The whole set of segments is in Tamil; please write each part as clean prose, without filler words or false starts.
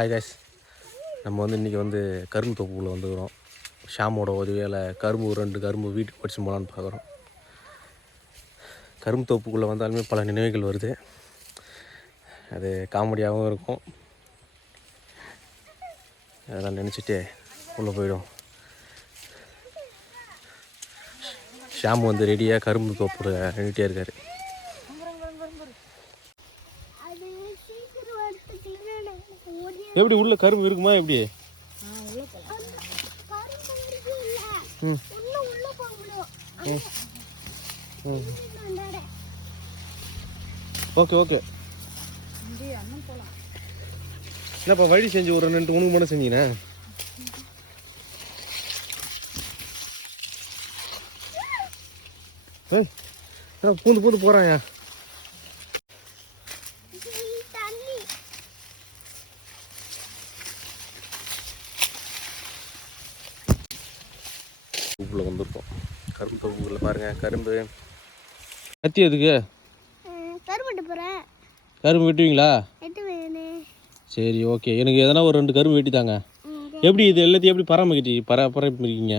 ஹாய் கைஸ், நம்ம வந்து இன்றைக்கி வந்து கரும்பு தோப்புக்குள்ளே வந்துக்கிறோம். ஷாமோட உதவியால் கரும்பு 2 கரும்பு வீட்டுக்கு படிச்சு போகலான்னு பார்க்குறோம். கரும்பு தோப்புக்குள்ளே வந்தாலுமே பல நினைவுகள் வருது. அது காமெடியாகவும் இருக்கும். அதெல்லாம் நினச்சிட்டு உள்ளே போயிடும். ஷாம் வந்து ரெடியாக கரும்பு தோப்பு நின்றுட்டே இருக்கார். எப்படி உள்ள கரும்பு இருக்குமா எப்படி? Okay okay. என்னப்பா வழி செஞ்சு ஒரு 2 உனக்கு மட்டும் செஞ்சீங்கண்ணே? பூந்து பூந்து போகிறாயா? தோப்புக்குள்ளே வந்திருக்கோம். கரும்பு தோப்புக்குள்ளே பாருங்கள். கரும்பு கத்தி எதுக்கு? கரும்பு வெட்டுவீங்களா? சரி ஓகே. எனக்கு எதனா ஒரு 2 கரும்பு வெட்டி தாங்க. எப்படி இது எல்லாத்தையும் எப்படி பராமரிப்பீங்க?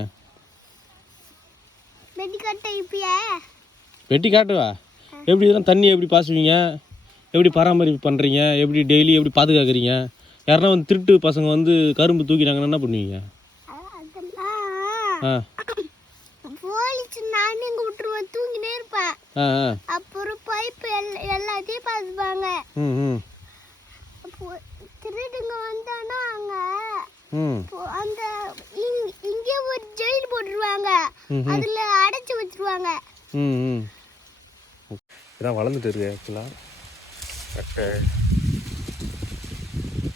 வெட்டி காட்டுவா? எப்படி இதெல்லாம் தண்ணி எப்படி பாசுவீங்க? எப்படி பராமரிப்பு பண்ணுறீங்க? எப்படி டெய்லி எப்படி பாதுகாக்கிறீங்க? யாருன்னா வந்து திருட்டு பசங்க வந்து கரும்பு தூக்கினாங்கன்னா என்ன பண்ணுவீங்க? அப்புறம் பைப் எல்லாத்தையும் பார்த்துப்பாங்க. திருடுங்க வந்தானா அங்க அந்த இங்கே ஒரு ஜெயில் போட்டுருவாங்க, அதுல அடைச்சு வச்சிருவாங்க. இதான் வளர்ந்துட்டு இருக்கு ஆக்சுவலா.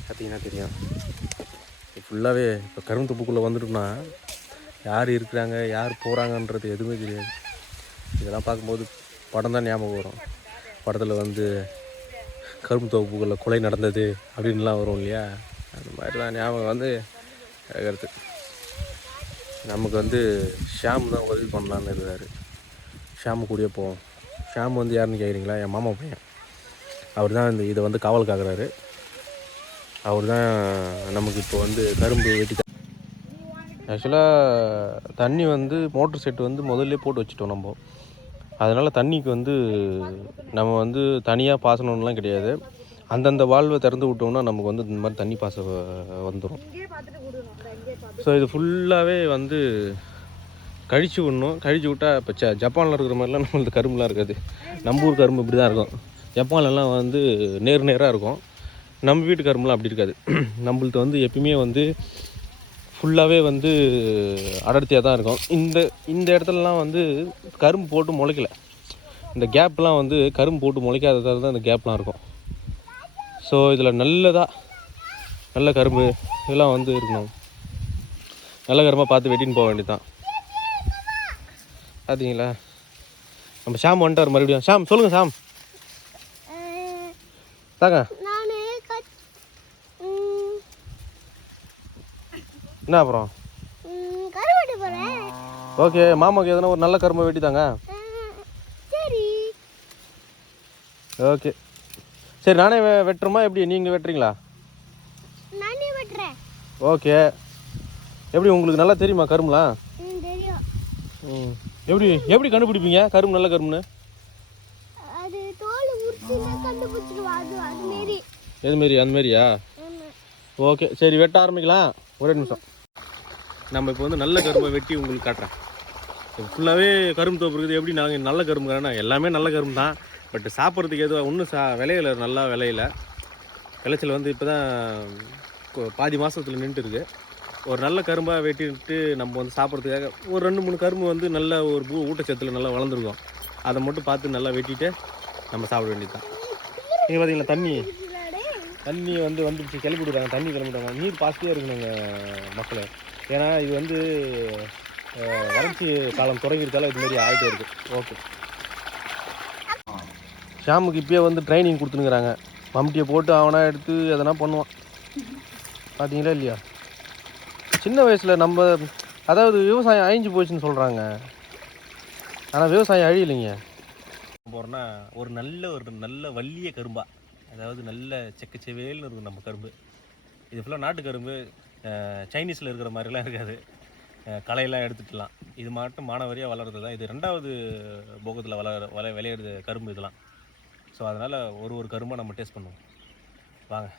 பார்த்தீங்கன்னா தெரியும். ஃபுல்லாகவே இப்போ கரும்பு தொப்புக்குள்ளே வந்துட்டோம்னா யார் இருக்கிறாங்க யார் போகிறாங்கன்றது எதுவுமே தெரியாது. இதெல்லாம் பார்க்கும்போது படம் தான் ஞாபகம் வரும். படத்தில் வந்து கரும்பு தொகுப்புகளில் கொலை நடந்தது அப்படின்லாம் வரும் இல்லையா? அந்த மாதிரி தான் ஞாபகம் வந்து கேட்குறது. நமக்கு வந்து ஷாம் தான் உதவி பண்ணலான்னு இருந்தார். ஷாமு கூடயே போவோம். ஷாம் வந்து யாருன்னு கேட்குறீங்களா? என் மாமா பையன். அவர் தான் இதை வந்து காவல் காக்குறாரு. அவர் தான் நமக்கு இப்போ வந்து கரும்பு வெட்டி. ஆக்சுவலாக தண்ணி வந்து மோட்ரு செட்டு வந்து முதல்ல போட்டு வச்சுட்டோம் நம்ம. அதனால் தண்ணிக்கு வந்து நம்ம வந்து தனியாக பாசனம்லாம் கிடையாது. அந்தந்த வால்வை திறந்து விட்டோம்னா நமக்கு வந்து இந்த மாதிரி தண்ணி பாச வந்துடும். ஸோ இது ஃபுல்லாகவே வந்து கழிச்சு விடணும். கழிச்சு விட்டால் இப்போ ஜப்பானில் இருக்கிற மாதிரிலாம் நம்மளுக்கு கரும்புலாம் இருக்காது. நம்ம ஊர் கரும்பு இப்படி தான் இருக்கும். ஜப்பான்லலாம் வந்து நேராக இருக்கும். நம்ம வீட்டு கரும்புலாம் அப்படி இருக்காது. நம்மள்ட்ட வந்து எப்பயுமே வந்து ஃபுல்லாகவே வந்து அடர்த்தியாக தான் இருக்கும். இந்த இடத்துலலாம் வந்து கரும்பு போட்டு முளைக்கல. இந்த கேப்லாம் வந்து கரும்பு போட்டு முளைக்காததால் தான் இந்த கேப்லாம் இருக்கும். ஸோ இதில் நல்ல கரும்பு இதெல்லாம் வந்து இருக்கணும். நல்ல கரும்பாக பார்த்து வெட்டின்னு போக வேண்டியது தான். பார்த்தீங்களா? நம்ம ஷாம் வந்துட்டார் மறுபடியும். ஷாம் சொல்லுங்கள். ஷாம் தாங்க என்ன அப்புறம்? ஓகே, மாமாவுக்கு எதனா ஒரு நல்ல கரும்பை வெட்டி தாங்க. ஓகே சரி, நானே வெட்டுறோமா எப்படி? நீங்கள் வெட்டுறீங்களா? ஓகே. எப்படி உங்களுக்கு நல்லா தெரியுமா கரும்புலாம்? எப்படி கண்டுபிடிப்பீங்க கரும்பு நல்ல கரும்புன்னு? எதுமாரி? அந்த மாதிரியா? ஓகே சரி, வெட்ட ஆரம்பிக்கலாம். ஒரே நிமிஷம். நம்ம இப்போ வந்து நல்ல கரும்பை வெட்டி உங்களுக்கு காட்டுறேன். ஃபுல்லாகவே கரும்பு தோப்பு இருக்குது. எப்படி நாங்கள் நல்ல கரும்புனா எல்லாமே நல்ல கரும்பு தான். பட் சாப்பிட்றதுக்கு எதுவும் ஒன்றும் விளையில நல்லா விளைச்சல் வந்து இப்போ தான் பாதி மாதத்தில் நின்றுட்டு இருக்குது. ஒரு நல்ல கரும்பாக வெட்டிட்டு நம்ம வந்து சாப்பிட்றதுக்காக ஒரு 2-3 கரும்பு வந்து நல்ல ஒரு ஊட்டச்சத்தில் நல்லா வளர்ந்துருக்கும். அதை மட்டும் பார்த்து நல்லா வெட்டிட்டு நம்ம சாப்பிட வேண்டியது தான். நீங்கள் பார்த்தீங்களா தண்ணி வந்து வந்துடுச்சு. கிளப்பிவிடுறாங்க. தண்ணி கிளம்பிட்டாங்க. நீர் பாசிட்டிவாக இருக்கணுங்க மக்களை. ஏன்னா இது வந்து வறட்சி காலம் தொடங்கியிருக்கால இது மாதிரி ஆகிட்டே இருக்குது. ஓகே, ஷாமுக்கு இப்போயே வந்து ட்ரைனிங் கொடுத்துனுக்குறாங்க. மம்டியை போட்டு அவனாக எடுத்து எதனா பண்ணுவான். பார்த்தீங்களா இல்லையா? சின்ன வயசில் நம்ம அதாவது விவசாயம் அழிஞ்சு போச்சுன்னு சொல்கிறாங்க. ஆனால் விவசாயம் அழியலைங்க. போகிறோன்னா ஒரு நல்ல வள்ளிய கரும்பா, அதாவது நல்ல செக்கச்செவேல்னு இருக்கும் நம்ம கரும்பு. இது ஃபுல்லாக நாட்டு கரும்பு. சைனீஸில் இருக்கிற மாதிரிலாம் இருக்காது. களையெல்லாம் எடுத்துக்கலாம். இது மட்டும் மானாவாரியாக வளர்றது தான். இது 2வது போகத்தில் விளையிறது கரும்பு இதெல்லாம். ஸோ அதனால் ஒரு கரும்பாக நம்ம டேஸ்ட் பண்ணுவோம். வாங்க.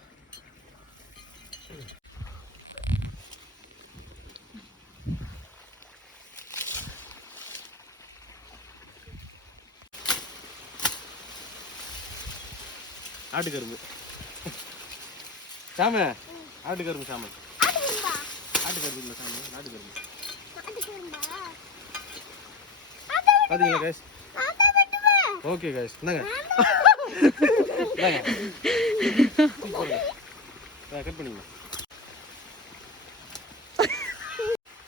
ஆட்டுக்கரும்பு சாம, ஆட்டுக்கரும்பு சாம, ஆட்டுக்கரும்பு இல்லை சாம, நாட்டுக்கரும்பு. பார்த்தீங்களா கைஸ்? ஓகே கைஸ், இந்தாங்க கட் பண்ணிங்க.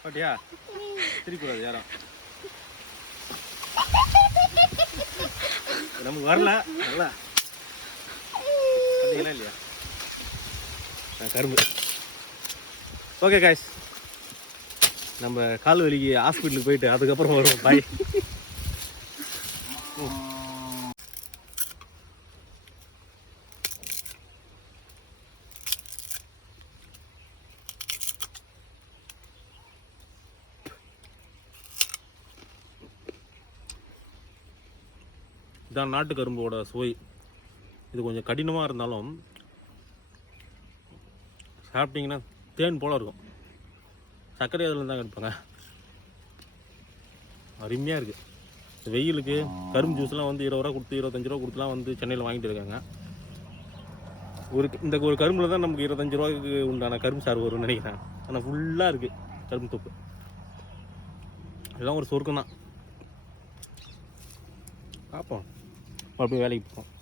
பாட்டியா சிரிக்கூடாது யாரும். நமக்கு வரல நல்லா. பார்த்தீங்களா இல்லையா கரும்பு. ஓகே கைஸ், நம்ம கால் வலிக்கு ஹாஸ்பிட்டலுக்கு போயிட்டு அதுக்கப்புறம் வருவோம். பாய். இதான் நாட்டு கரும்போட சுவை. இது கொஞ்சம் கடினமாக இருந்தாலும் சாப்பிட்டிங்கன்னா தேன் போல் இருக்கும். சர்க்கரை அதில் தான் எடுப்பாங்க. அருமையாக இருக்குது. வெயிலுக்கு கரும்பு ஜூஸ்லாம் வந்து 20 ரூபா கொடுத்து 25 ரூபா கொடுத்துலாம் வந்து சென்னையில் வாங்கிட்டு இருக்காங்க. இந்த ஒரு கரும்பில் தான் நமக்கு 25 ரூபாய்க்கு உண்டான கரும்பு சாறு வரும்னு நினைக்கிறேன். ஆனால் ஃபுல்லாக இருக்குது கரும்பு தொப்பு. எல்லாம் ஒரு சொர்க்கம் தான். பார்ப்போம், மறுபடியும் வேலைக்கு போவோம்.